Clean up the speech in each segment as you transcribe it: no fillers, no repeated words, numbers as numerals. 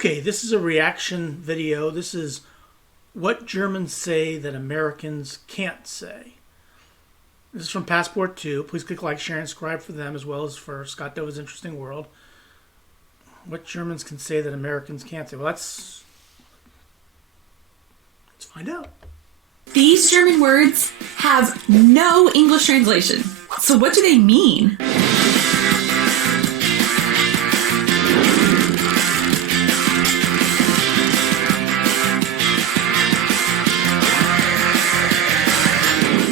Okay, this is a reaction video. This is what Germans say that Americans can't say. This is from Passport 2. Please click like, share, and subscribe for them as well as for Scott Dova's Interesting World. What Germans can say that Americans can't say. Well, let's find out. These German words have no English translation. So what do they mean?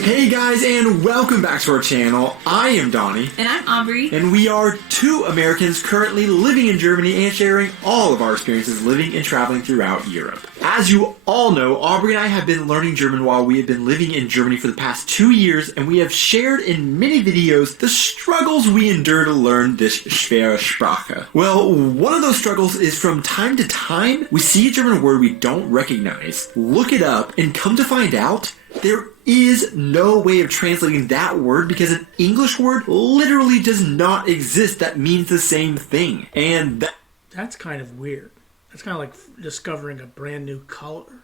Hey guys, and welcome back to our channel. I am Donnie. And I'm Aubrey. And we are two Americans currently living in Germany and sharing all of our experiences living and traveling throughout Europe. As you all know, Aubrey and I have been learning German while we have been living in Germany for the past 2 years, and we have shared in many videos the struggles we endure to learn this schwere Sprache. Well, one of those struggles is from time to time, we see a German word we don't recognize, look it up, and come to find out, there is no way of translating that word because an English word literally does not exist that means the same thing. And that's kind of weird. That's kind of like discovering a brand new color.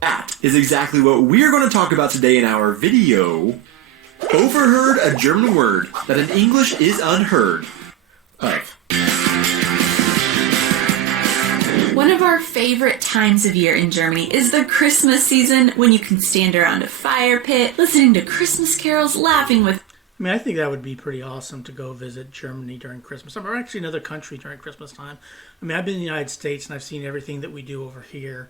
That is exactly what we're going to talk about today in our video. Overheard a German word that in English is unheard of. One of our favorite times of year in Germany is the Christmas season, when you can stand around a fire pit, listening to Christmas carols, laughing with... I mean, I think that would be pretty awesome to go visit Germany during Christmas time, or actually another country during Christmas time. I mean, I've been in the United States and I've seen everything that we do over here,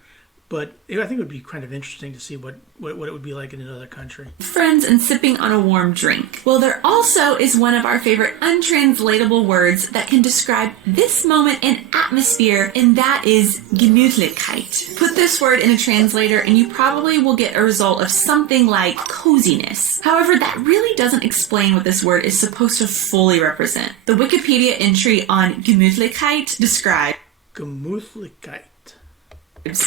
but I think it would be kind of interesting to see what it would be like in another country. Friends and sipping on a warm drink. Well, there also is one of our favorite untranslatable words that can describe this moment and atmosphere, and that is Gemütlichkeit. Put this word in a translator and you probably will get a result of something like coziness. However, that really doesn't explain what this word is supposed to fully represent. The Wikipedia entry on Gemütlichkeit describes Gemütlichkeit.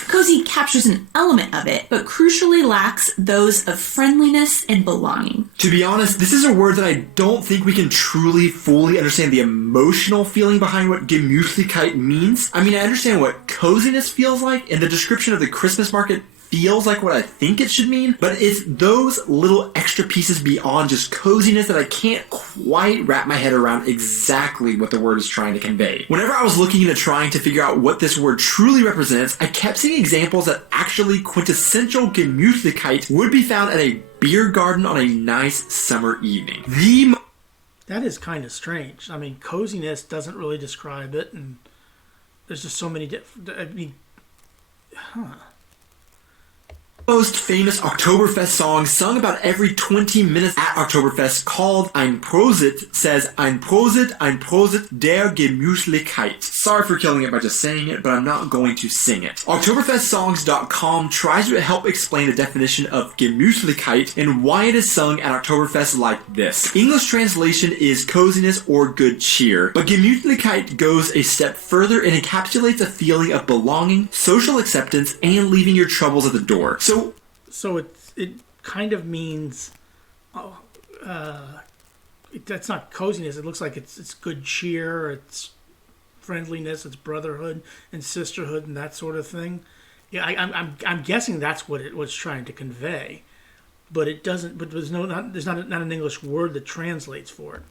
Cozy captures an element of it, but crucially lacks those of friendliness and belonging. To be honest, this is a word that I don't think we can truly, fully understand the emotional feeling behind what Gemütlichkeit means. I mean, I understand what coziness feels like, and the description of the Christmas market feels like what I think it should mean, but it's those little extra pieces beyond just coziness that I can't quite wrap my head around exactly what the word is trying to convey. Whenever I was looking into trying to figure out what this word truly represents, I kept seeing examples that actually quintessential Gemütlichkeit would be found at a beer garden on a nice summer evening. That is kind of strange. I mean, coziness doesn't really describe it, and there's just so many most famous Oktoberfest song sung about every 20 minutes at Oktoberfest called Ein Prosit says Ein Prosit der Gemütlichkeit. Sorry for killing it by just saying it, but I'm not going to sing it. Oktoberfestsongs.com tries to help explain the definition of Gemütlichkeit and why it is sung at Oktoberfest like this. English translation is coziness or good cheer, but Gemütlichkeit goes a step further and encapsulates a feeling of belonging, social acceptance, and leaving your troubles at the door. So it kind of means, that's not coziness. It looks like it's good cheer, it's friendliness, it's brotherhood and sisterhood and that sort of thing. Yeah, I'm guessing that's what it was trying to convey, but it doesn't. But there's not an English word that translates for it.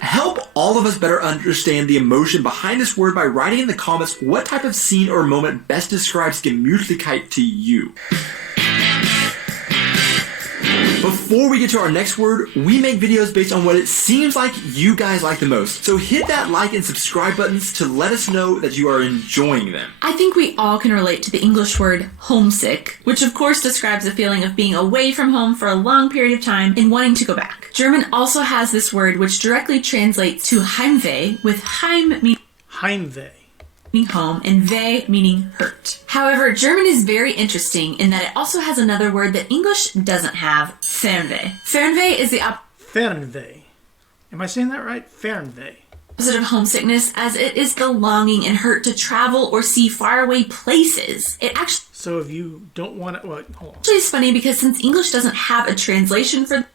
Help all of us better understand the emotion behind this word by writing in the comments what type of scene or moment best describes Gemütlichkeit to you. Before we get to our next word, we make videos based on what it seems like you guys like the most. So hit that like and subscribe buttons to let us know that you are enjoying them. I think we all can relate to the English word homesick, which of course describes the feeling of being away from home for a long period of time and wanting to go back. German also has this word which directly translates to Heimweh, with Heim meaning Heimweh meaning home and weh meaning hurt. However, German is very interesting in that it also has another word that English doesn't have, Fernweh. Fernweh is the Fernweh. Am I saying that right? Fernweh. Opposite of homesickness, as it is the longing and hurt to travel or see faraway places. It actually... So if you don't want to... Well, hold on. Actually, it's funny because since English doesn't have a translation for...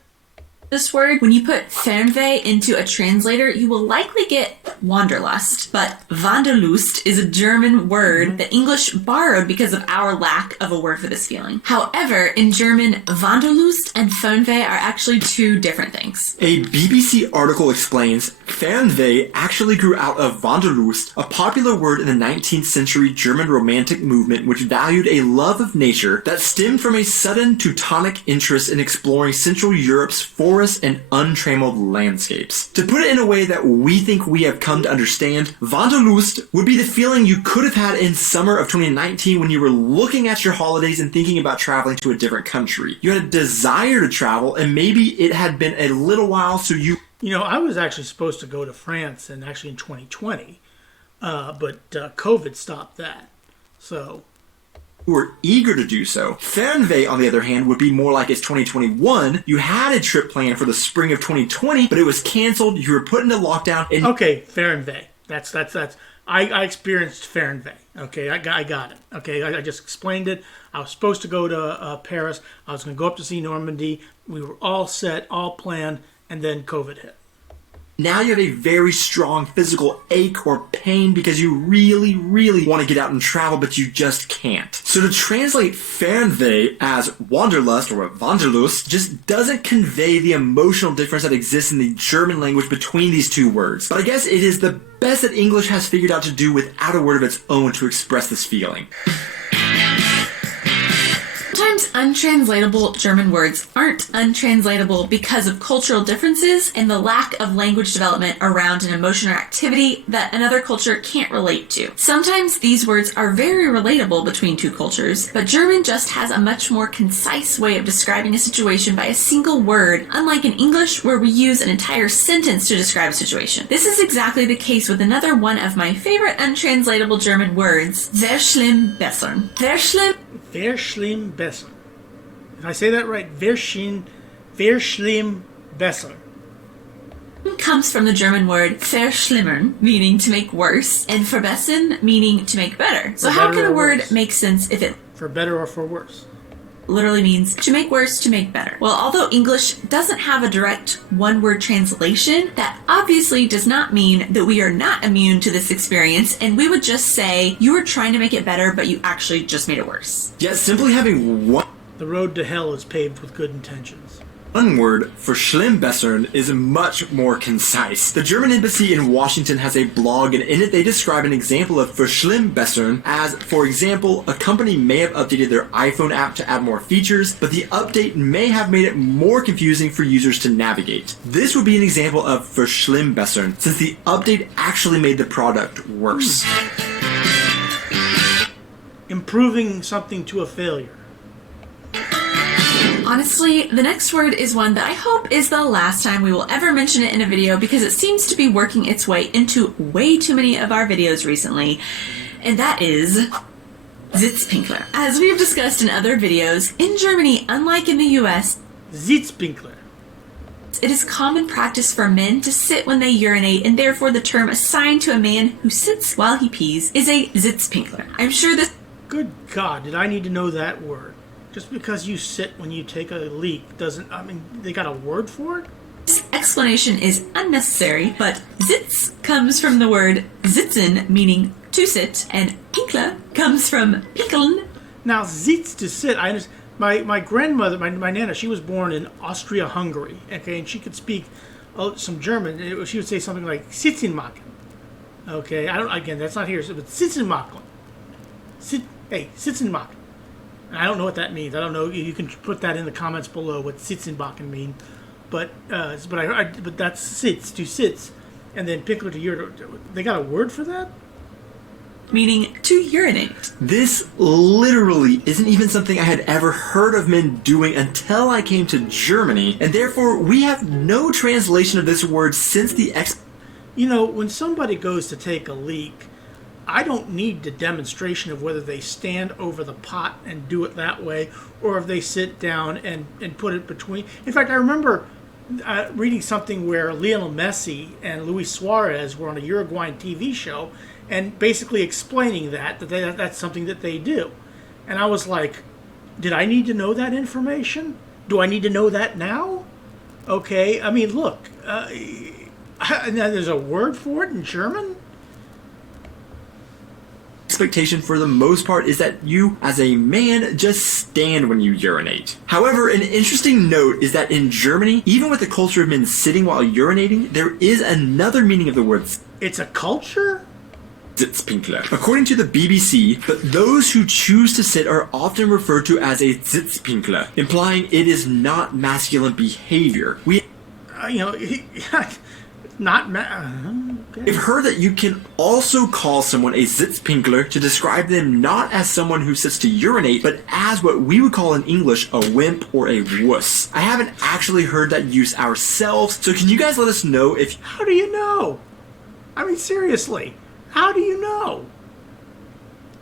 this word, when you put Fernweh into a translator, you will likely get Wanderlust. But Wanderlust is a German word that English borrowed because of our lack of a word for this feeling. However, in German, Wanderlust and Fernweh are actually two different things. A BBC article explains Fernweh actually grew out of Wanderlust, a popular word in the 19th century German Romantic movement which valued a love of nature that stemmed from a sudden Teutonic interest in exploring Central Europe's forests and untrammeled landscapes. To put it in a way that we think we have come to understand, Wanderlust would be the feeling you could have had in summer of 2019 when you were looking at your holidays and thinking about traveling to a different country. You had a desire to travel, and maybe it had been a little while, so you... You know, I was actually supposed to go to France in 2020, but COVID stopped that. So... were eager to do so. Fernweh, on the other hand, would be more like it's 2021. You had a trip planned for the spring of 2020, but it was canceled. You were put into lockdown. And okay, Fernweh. That's. I experienced Fernweh. Okay, I got it. Okay, I just explained it. I was supposed to go to Paris. I was going to go up to see Normandy. We were all set, all planned, and then COVID hit. Now you have a very strong physical ache or pain because you really, really want to get out and travel, but you just can't. So to translate Fernweh as Wanderlust or Wanderlust just doesn't convey the emotional difference that exists in the German language between these two words. But I guess it is the best that English has figured out to do without a word of its own to express this feeling. Sometimes untranslatable German words aren't untranslatable because of cultural differences and the lack of language development around an emotion or activity that another culture can't relate to. Sometimes these words are very relatable between two cultures, but German just has a much more concise way of describing a situation by a single word, unlike in English where we use an entire sentence to describe a situation. This is exactly the case with another one of my favorite untranslatable German words, sehr schlimm bessern. Sehr schlimm besser. If I say that right, sehr schlimm besser. Comes from the German word verschlimmern, meaning to make worse, and verbessern, meaning to make better. So how can a word make sense if it for better or for worse literally means to make worse, to make better? Well, although English doesn't have a direct one-word translation, that obviously does not mean that we are not immune to this experience, and we would just say, you were trying to make it better, but you actually just made it worse. Yet simply having The road to hell is paved with good intentions. one word for Schlimmbessern is much more concise. The German embassy in Washington has a blog, and in it they describe an example of Verschlimmbessern as, for example, a company may have updated their iPhone app to add more features, but the update may have made it more confusing for users to navigate. This would be an example of Verschlimmbessern, since the update actually made the product worse. Improving something to a failure. Honestly, the next word is one that I hope is the last time we will ever mention it in a video because it seems to be working its way into way too many of our videos recently, and that is Sitzpinkler. As we have discussed in other videos, in Germany, unlike in the US, Sitzpinkler. it is common practice for men to sit when they urinate, and therefore the term assigned to a man who sits while he pees is a Sitzpinkler. I'm sure this... Good God, did I need to know that word? Just because you sit when you take a leak doesn't, they got a word for it? This explanation is unnecessary, but Sitz comes from the word sitzen, meaning to sit, and Pinkler comes from pinkeln. Now, Sitz to sit, I understand. My grandmother, my Nana, she was born in Austria-Hungary, okay, and she could speak some German. She would say something like Sitzen machen. Okay, again, that's not here, but Sitzen machen. Sitzen machen. I don't know what that means. I don't know. You can put that in the comments below what Sitzenbachen mean, but that's sits to sits, and then pickler to urinate. They got a word for that? Meaning to urinate. This literally isn't even something I had ever heard of men doing until I came to Germany, and therefore we have no translation of this word since the when somebody goes to take a leak, I don't need the demonstration of whether they stand over the pot and do it that way, or if they sit down and put it between. In fact, I remember reading something where Lionel Messi and Luis Suarez were on a Uruguayan TV show and basically explaining that's something that they do. And I was like, did I need to know that information? Do I need to know that now? Okay, I mean, look, now there's a word for it in German? Expectation for the most part is that you, as a man, just stand when you urinate. However, an interesting note is that in Germany, even with the culture of men sitting while urinating, there is another meaning of the word It's a culture? Sitzpinkler. According to the BBC, but those who choose to sit are often referred to as a Sitzpinkler, implying it is not masculine behavior. You know, not okay. We've heard that you can also call someone a Sitzpinkler to describe them not as someone who sits to urinate, but as what we would call in English a wimp or a wuss. I haven't actually heard that use ourselves, so can you guys let us know if... How do you know? I mean, seriously, how do you know?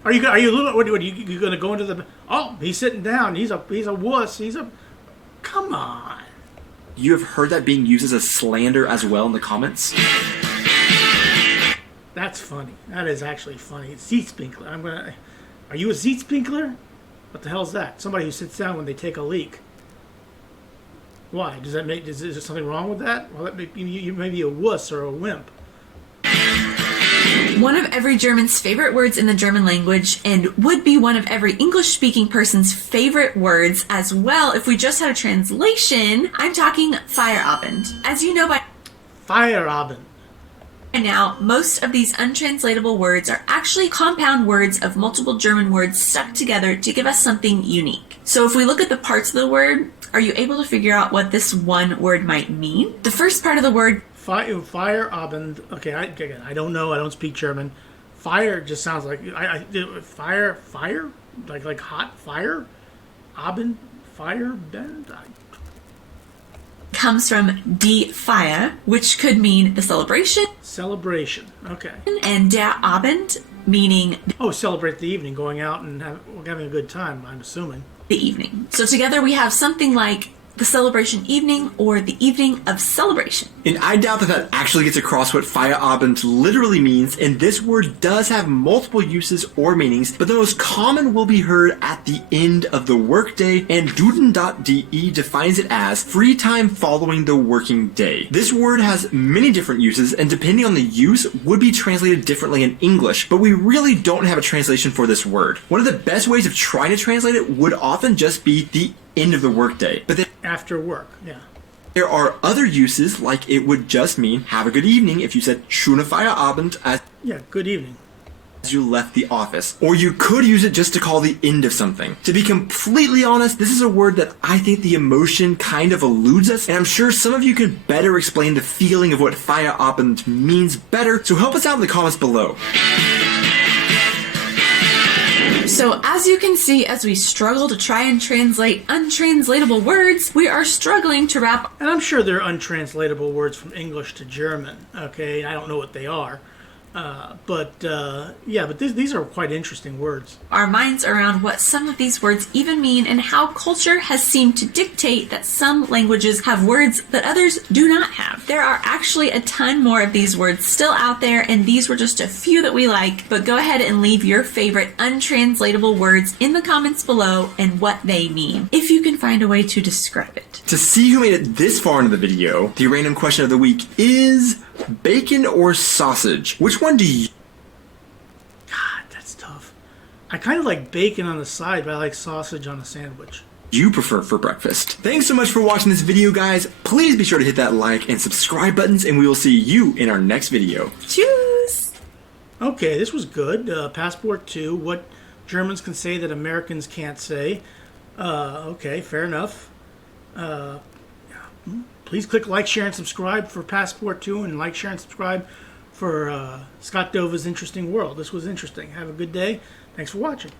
Are you what are you going to go into the... Oh, he's sitting down. He's a wuss. Come on. You have heard that being used as a slander as well in the comments? That's funny. That is actually funny. It's Sitzpinkler. Are you a Sitzpinkler? What the hell is that? Somebody who sits down when they take a leak. Why? Is there something wrong with that? Well, you may be a wuss or a wimp. One of every German's favorite words in the German language, and would be one of every English-speaking person's favorite words as well if we just had a translation. I'm talking Feierabend. As you know by Feierabend. now, most of these untranslatable words are actually compound words of multiple German words stuck together to give us something unique. So if we look at the parts of the word, are you able to figure out what this one word might mean? The first part of the word Feierabend. Okay, I don't know. I don't speak German. Fire just sounds like fire, like hot fire. Abend, fire, bend. comes from die Feier, which could mean the celebration. Celebration. Okay. And der Abend, meaning celebrate the evening, going out and having a good time. I'm assuming. The evening. So together we have something like the celebration evening or the evening of celebration. And I doubt that actually gets across what Feierabend literally means, and this word does have multiple uses or meanings, but the most common will be heard at the end of the workday, and Duden.de defines it as free time following the working day. This word has many different uses, and depending on the use, would be translated differently in English, but we really don't have a translation for this word. One of the best ways of trying to translate it would often just be the end of the workday. But then after work, yeah. There are other uses, like it would just mean have a good evening if you said schöne Feierabend as good evening. You left the office. Or you could use it just to call the end of something. To be completely honest, this is a word that I think the emotion kind of eludes us, and I'm sure some of you can better explain the feeling of what Feierabend means better, so help us out in the comments below. So as you can see, as we struggle to try and translate untranslatable words, we are struggling to wrap... And I'm sure there are untranslatable words from English to German, okay? I don't know what they are. But these are quite interesting words. Our minds around what some of these words even mean and how culture has seemed to dictate that some languages have words that others do not have. There are actually a ton more of these words still out there, and these were just a few that we like, but go ahead and leave your favorite untranslatable words in the comments below and what they mean, if you can find a way to describe it. To see who made it this far into the video, the random question of the week is bacon or sausage? Which one do you... God, that's tough. I kind of like bacon on the side, but I like sausage on a sandwich. You prefer for breakfast. Thanks so much for watching this video, guys. Please be sure to hit that like and subscribe buttons, and we will see you in our next video. Cheers! Okay, this was good. Passport 2, what Germans can say that Americans can't say. Okay, fair enough. Please click like, share, and subscribe for Passport 2, and like, share, and subscribe for Scott Dova's Interesting World. This was interesting. Have a good day. Thanks for watching.